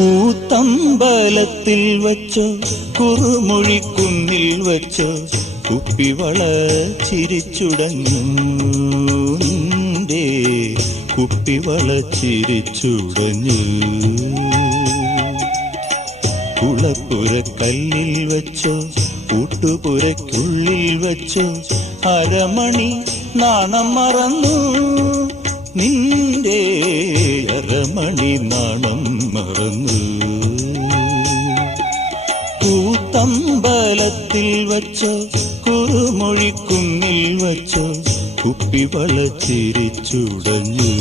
കൂത്തമ്പലത്തിൽ വച്ചോ കുറുമൊഴിക്കുന്നിൽ വച്ചോ കുപ്പിവള ചിരിച്ചുടഞ്ഞു നിന്റെ കുപ്പിവള ചിരിച്ചുടഞ്ഞു. കുളപ്പുരക്കല്ലിൽ വച്ചോ കൂട്ടുപുരയ്ക്കുള്ളിൽ വച്ചോ അരമണി നാണം മറന്നു നിന്റെ അരമണി നാണം മറന്നു. കൂത്തമ്പലത്തിൽ വച്ചോ കുറുമൊഴിക്കുന്നിൽ വച്ചോ കുപ്പിവള ചിരിച്ചുടഞ്ഞു.